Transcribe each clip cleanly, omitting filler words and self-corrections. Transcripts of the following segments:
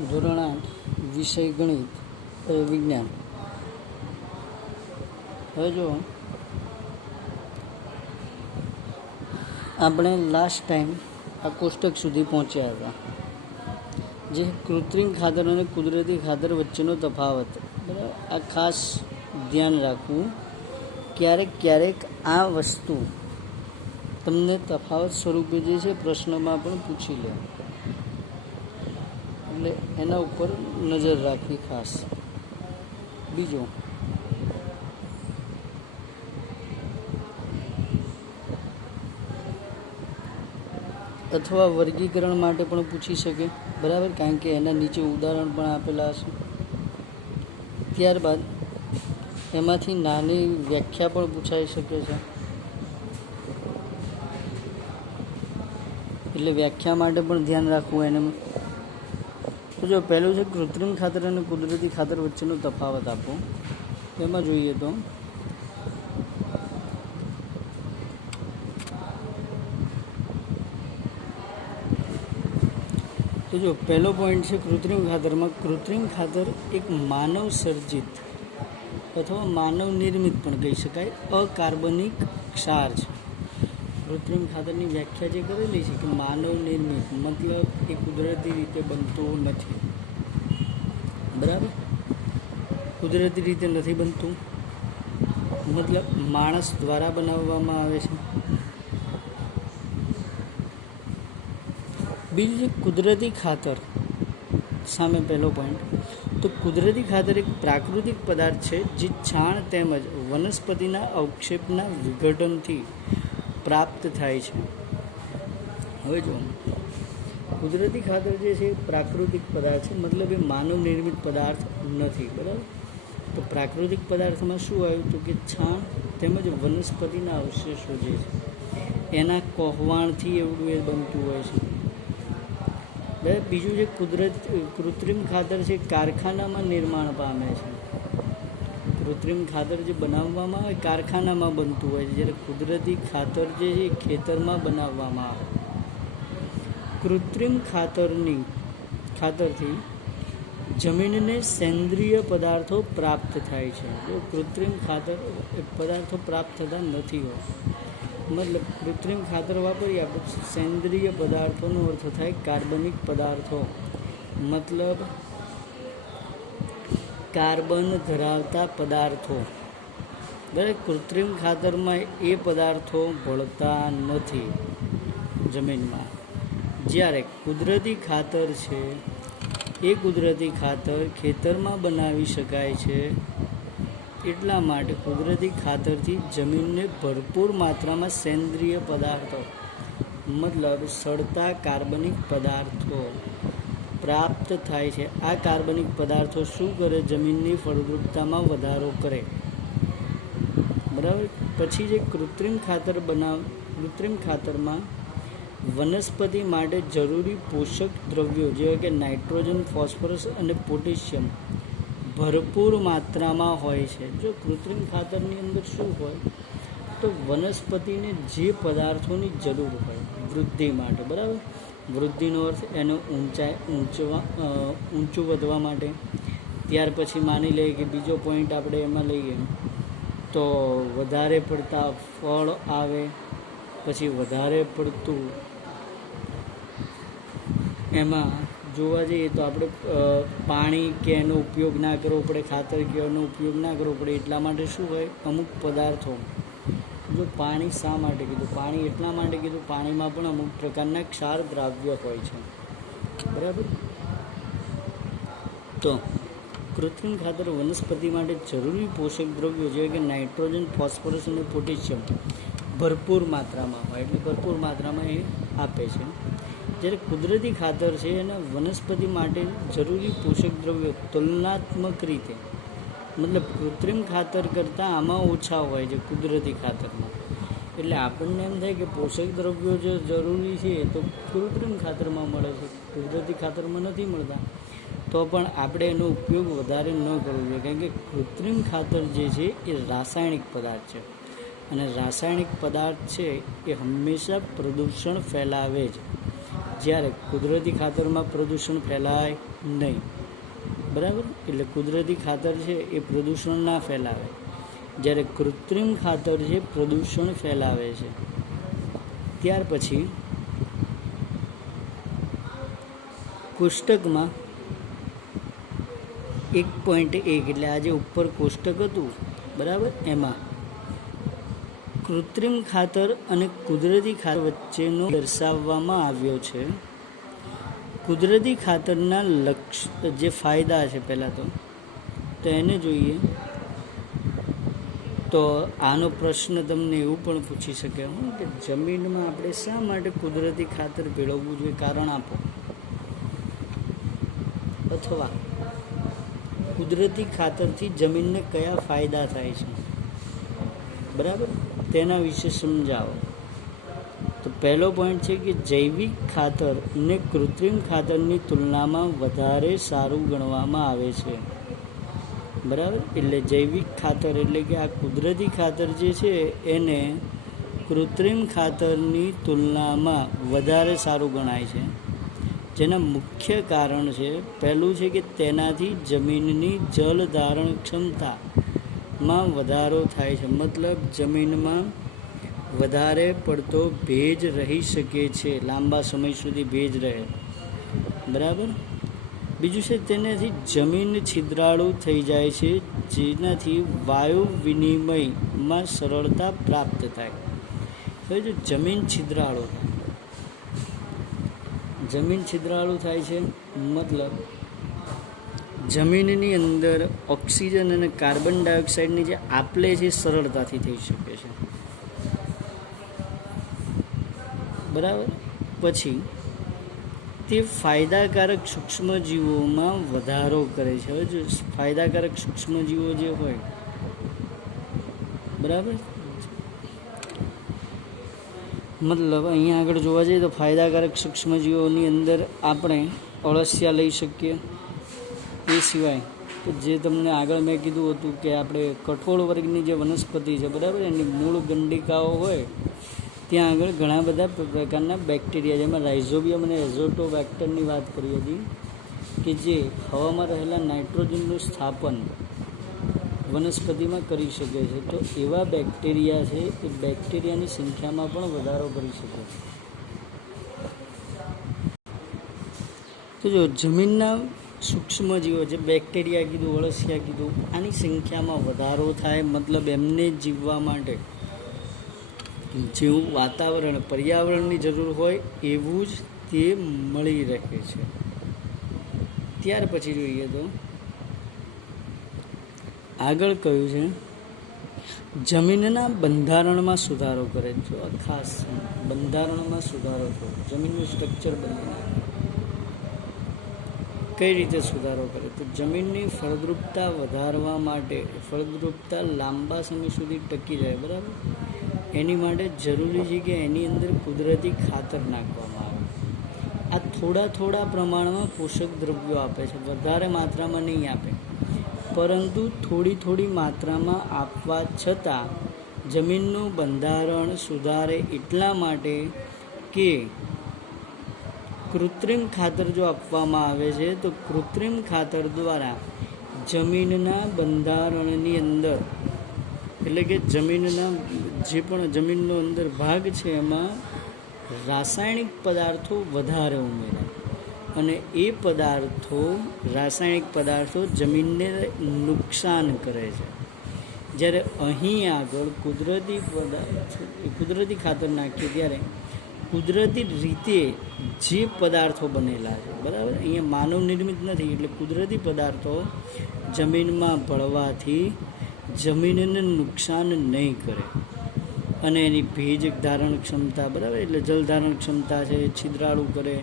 ધોરણ 8 વિષય ગણિત વિજ્ઞાન. હવે જો આપણે લાસ્ટ ટાઈમ આ કોષ્ટક સુધી પહોંચ્યા હતા, જે કૃત્રિમ ખાતર અને કુદરતી ખાતર વચ્ચેનો તફાવત. બરાબર, આ ખાસ ધ્યાન રાખવું. ક્યારેક આ વસ્તુ તમને તફાવત સ્વરૂપે જે છે પ્રશ્નમાં પણ પૂછી લે, એટલે એના ઉપર નજર રાખવી ખાસ. બીજો, અથવા વર્ગીકરણ માટે પણ પૂછી શકે. બરાબર, કારણ કે એના નીચે ઉદાહરણ પણ આપેલા હશે. ત્યારબાદ એમાંથી નાની વ્યાખ્યા પણ પૂછાઈ શકે છે, એટલે વ્યાખ્યા માટે પણ ધ્યાન રાખવું એને. તો જો પહેલું છે કૃત્રિમ ખાતર અને કુદરતી ખાતર વચ્ચેનો તફાવત આપો. એમાં જોઈએ તો જો પહેલો પોઈન્ટ છે કૃત્રિમ ખાતરમાં. કૃત્રિમ ખાતર એક માનવ સર્જિત અથવા માનવ નિર્મિત પણ કહી શકાય અકાર્બનિક ક્ષાર છે. કૃત્રિમ ખાતરની વ્યાખ્યા જે કરેલી છે કે માનવ નિર્મિત, મતલબ એ કુદરતી રીતે બનતું નથી. બરાબર, કુદરતી રીતે નથી બનતું, મતલબ માણસ દ્વારા બનાવવામાં આવે છે. બીજું છે કુદરતી ખાતર. સામે પહેલો પોઈન્ટ, તો કુદરતી ખાતર એક પ્રાકૃતિક પદાર્થ છે જે છાણ તેમજ વનસ્પતિના અવક્ષેપના વિઘટનથી પ્રાપ્ત થાય છે. હવે જો કુદરતી ખાતર જે છે પ્રાકૃતિક પદાર્થ છે, મતલબ એ માનવ નિર્મિત પદાર્થ નથી. બરાબર, તો પ્રાકૃતિક પદાર્થમાં શું આવ્યું તો કે છાણ તેમજ વનસ્પતિના અવશેષો જે છે એના કોહવાણથી એવું એ બનતું હોય છે. બીજું છે કૃત્રિમ ખાતર છે કારખાનામાં નિર્માણ પામે છે. કૃત્રિમ ખાતર જે બનાવવામાં આવે કારખાનામાં બનતું હોય છે, જ્યારે કુદરતી ખાતર જે છે ખેતરમાં બનાવવામાં આવે. કૃત્રિમ ખાતરથી જમીનને સેન્દ્રિય પદાર્થો પ્રાપ્ત થાય છે. જો કૃત્રિમ ખાતર પદાર્થો પ્રાપ્ત થતા નથી હોય, મતલબ કૃત્રિમ ખાતર વાપરીએ આપણે સેન્દ્રિય પદાર્થોનો અર્થ થાય કાર્બનિક પદાર્થો, મતલબ કાર્બન ધરાવતા પદાર્થો. દરેક કૃત્રિમ ખાતરમાં એ પદાર્થો ભળતા નથી જમીનમાં. જ્યારે કુદરતી ખાતર છે એ કુદરતી ખાતર ખેતરમાં બનાવી શકાય છે. એટલા માટે કુદરતી ખાતરથી જમીનને ભરપૂર માત્રામાં સેન્દ્રિય પદાર્થો, મતલબ સડતા કાર્બનિક પદાર્થો પ્રાપ્ત થાય છે. આ કાર્બનિક પદાર્થો શું કરે? જમીનની ફળદ્રુપતામાં વધારો કરે. બરાબર, પછી જે કૃત્રિમ ખાતરમાં વનસ્પતિ માટે જરૂરી પોષક દ્રવ્યો જેવા કે નાઇટ્રોજન, ફોસ્ફરસ અને પોટેશિયમ ભરપૂર માત્રામાં હોય છે. જો કૃત્રિમ ખાતરની અંદર શું હોય તો વનસ્પતિને જે પદાર્થોની જરૂર હોય વૃદ્ધિ માટે, બરાબર, વૃદ્ધિનો અર્થ એનો ઊંચું વધવા માટે. ત્યાર પછી માની લઈએ કે બીજો પોઈન્ટ આપણે એમાં લઈએ તો વધારે પડતા ફળ આવે, પછી વધારે પડતું એમાં જોવા જઈએ તો આપણે પાણી કે એનો ઉપયોગ ના કરવો પડે, ખાતર કે એનો ઉપયોગ ના કરવો પડે. એટલા માટે શું હોય, અમુક પદાર્થો, જો પાણી શા માટે કીધું? પાણી એટલા માટે કીધું, પાણીમાં પણ અમુક પ્રકારના ક્ષાર દ્રાવ્ય હોય છે. બરાબર, તો કૃત્રિમ ખાતર વનસ્પતિ માટે જરૂરી પોષક દ્રવ્યો જેવા કે નાઇટ્રોજન, ફોસ્ફરસ અને પોટેશિયમ ભરપૂર માત્રામાં હોય, એટલે ભરપૂર માત્રામાં એ આપે છે. જ્યારે કુદરતી ખાતર છે એના વનસ્પતિ માટે જરૂરી પોષક દ્રવ્યો તુલનાત્મક રીતે, મતલબ કૃત્રિમ ખાતર કરતાં આમાં ઓછા હોય છે કુદરતી ખાતરમાં. એટલે આપણને એમ થાય કે પોષક દ્રવ્યો જે જરૂરી છે તો કૃત્રિમ ખાતરમાં મળે છે, કુદરતી ખાતરમાં નથી મળતા. તો પણ આપણે એનો ઉપયોગ વધારે ન કરવો જોઈએ, કારણ કે કૃત્રિમ ખાતર જે છે એ રાસાયણિક પદાર્થ છે, અને રાસાયણિક પદાર્થ છે એ હંમેશા પ્રદૂષણ ફેલાવે જ. જ્યારે કુદરતી ખાતરમાં પ્રદૂષણ ફેલાય નહીં, બરાબર. એટલે કુદરતી ખાતર છે એ પ્રદૂષણ ના ફેલાવે, જ્યારે કૃત્રિમ ખાતર છે પ્રદૂષણ ફેલાવે છે. ત્યાર પછી કોષ્ટકમાં 1.1 એટલે આ જે ઉપર કોષ્ટક હતું, બરાબર, એમાં કૃત્રિમ ખાતર અને કુદરતી ખાતર વચ્ચેનો દર્શાવવામાં આવ્યો છે. કુદરતી ખાતરના જે ફાયદા છે પહેલાં તો એને જોઈએ. તો આનો પ્રશ્ન તમને એવું પણ પૂછી શકે કે જમીનમાં આપણે શા માટે કુદરતી ખાતર ભેળવવું જોઈએ, કારણ આપો. અથવા કુદરતી ખાતરથી જમીનને કયા ફાયદા થાય છે, બરાબર, તેના વિશે સમજાવો. તો પહેલો પોઈન્ટ છે કે જૈવિક ખાતર ને કૃત્રિમ ખાતરની તુલનામાં વધારે સારું ગણવામાં આવે છે, બરાબર. એટલે જૈવિક ખાતર એટલે કે આ કુદરતી ખાતર જે છે એને કૃત્રિમ ખાતરની તુલનામાં વધારે સારું ગણાય છે. જેના મુખ્ય કારણ છે, પહેલું છે કે તેનાથી જમીનની જળ ધારણ ક્ષમતામાં વધારો થાય છે, મતલબ જમીનમાં વધારે પડતો ભેજ રહી શકે છે, લાંબા સમય સુધી ભેજ રહે, બરાબર. બીજું છે તેનાથી જમીન છિદ્રાળુ થઈ જાય છે, જેનાથી વાયુ વિનિમયમાં સરળતા પ્રાપ્ત થાય. હવે જો જમીન છિદ્રાળુ થાય છે મતલબ જમીનની અંદર ઓક્સિજન અને કાર્બન ડાયોક્સાઇડની જે આપલે છે સરળતાથી થઈ શકે છે, બરાબર. પછી તે ફાયદાકારક સૂક્ષ્મજીવોમાં વધારો કરે છે. હવે જો ફાયદાકારક સૂક્ષ્મજીવો જે હોય, બરાબર, મતલબ અહીંયા આગળ જોવા જઈએ તો ફાયદાકારક સૂક્ષ્મજીવોની અંદર આપણે અળસિયા લઈ શકીએ. એ સિવાય તો જે તમને આગળ મેં કીધું હતું કે આપણે કઠોળ વર્ગની જે વનસ્પતિ છે, બરાબર, એની મૂળ ગંડિકાઓ હોય ત્યાં આગળ ઘણા બધા પ્રકારના બેક્ટેરિયા, જેમાં રાઇઝોબિયમ અને એઝોટોબેક્ટરની વાત કરી હતી કે જે હવામાં રહેલા નાઇટ્રોજનનું સ્થાપન વનસ્પતિમાં કરી શકે છે. તો એવા બેક્ટેરિયા છે એ બેક્ટેરિયાની સંખ્યામાં પણ વધારો કરી શકે. તો જો જમીનના સૂક્ષ્મજીવો જે બેક્ટેરિયા કીધું, અળસિયા કીધું, આની સંખ્યામાં વધારો થાય, મતલબ એમને જીવવા માટે જેવું વાતાવરણ પર્યાવરણની જરૂર હોય એવું જ તે મળી રહે છે. ત્યાર પછી જોઈએ તો આગળ કહ્યું છે જમીનના બંધારણમાં સુધારો કરે. જો ખાસ બંધારણમાં સુધારો થયો, જમીનનું સ્ટ્રક્ચર બદલાય. કઈ રીતે સુધારો કરે? તો જમીનની ફળદ્રુપતા વધારવા માટે, ફળદ્રુપતા લાંબા સમય સુધી ટકી રહે, બરાબર, એની માટે જરૂરી છે કે એની અંદર કુદરતી ખાતર નાખવામાં આવે. આ થોડા પ્રમાણમાં પોષક દ્રવ્યો આપે છે, વધારે માત્રામાં નહીં આપે, પરંતુ થોડી માત્રામાં આપવા છતાં જમીનનું બંધારણ સુધારે. એટલા માટે કે કૃત્રિમ ખાતર જો આપવામાં આવે છે તો કૃત્રિમ ખાતર દ્વારા જમીનના બંધારણની અંદર, એટલે કે જમીનના જે પણ જમીનનો અંદર ભાગ છે એમાં રાસાયણિક પદાર્થો વધારે ઉમેરાય અને એ રાસાયણિક પદાર્થો જમીનને નુકસાન કરે છે. જ્યારે અહીં આગળ કુદરતી ખાતર નાખીએ ત્યારે કુદરતી રીતે જે પદાર્થો બનેલા છે, બરાબર, અહીંયા માનવ નિર્મિત નથી, એટલે કુદરતી પદાર્થો જમીનમાં ભળવાથી જમીનને નુકસાન નહીં કરે અને એની ભેજ ધારણ ક્ષમતા, બરાબર, એટલે જલ ધારણ ક્ષમતા છે, છિદ્રાળુ કરે,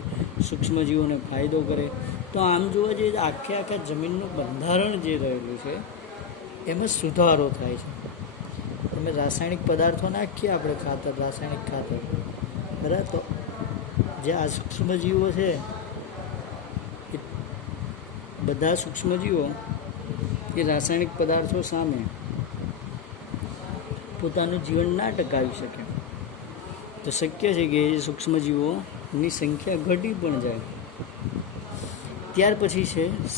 સૂક્ષ્મજીવોને ફાયદો કરે. તો આમ જોવા જઈએ તો આખા જમીનનું બંધારણ જે રહેલું છે એમાં સુધારો થાય છે. તમે રાસાયણિક પદાર્થો નાખીએ આપણે ખાતર, રાસાયણિક ખાતર, બરાબર, તો જે આ સૂક્ષ્મજીવો છે એ બધા સૂક્ષ્મજીવો એ રાસાયણિક પદાર્થો સામે પોતાનું જીવન ના ટકાવી શકે. તો શક્ય છે કે એ સૂક્ષ્મજીવો એની સંખ્યા ઘટી પણ જાય. ત્યાર પછી છે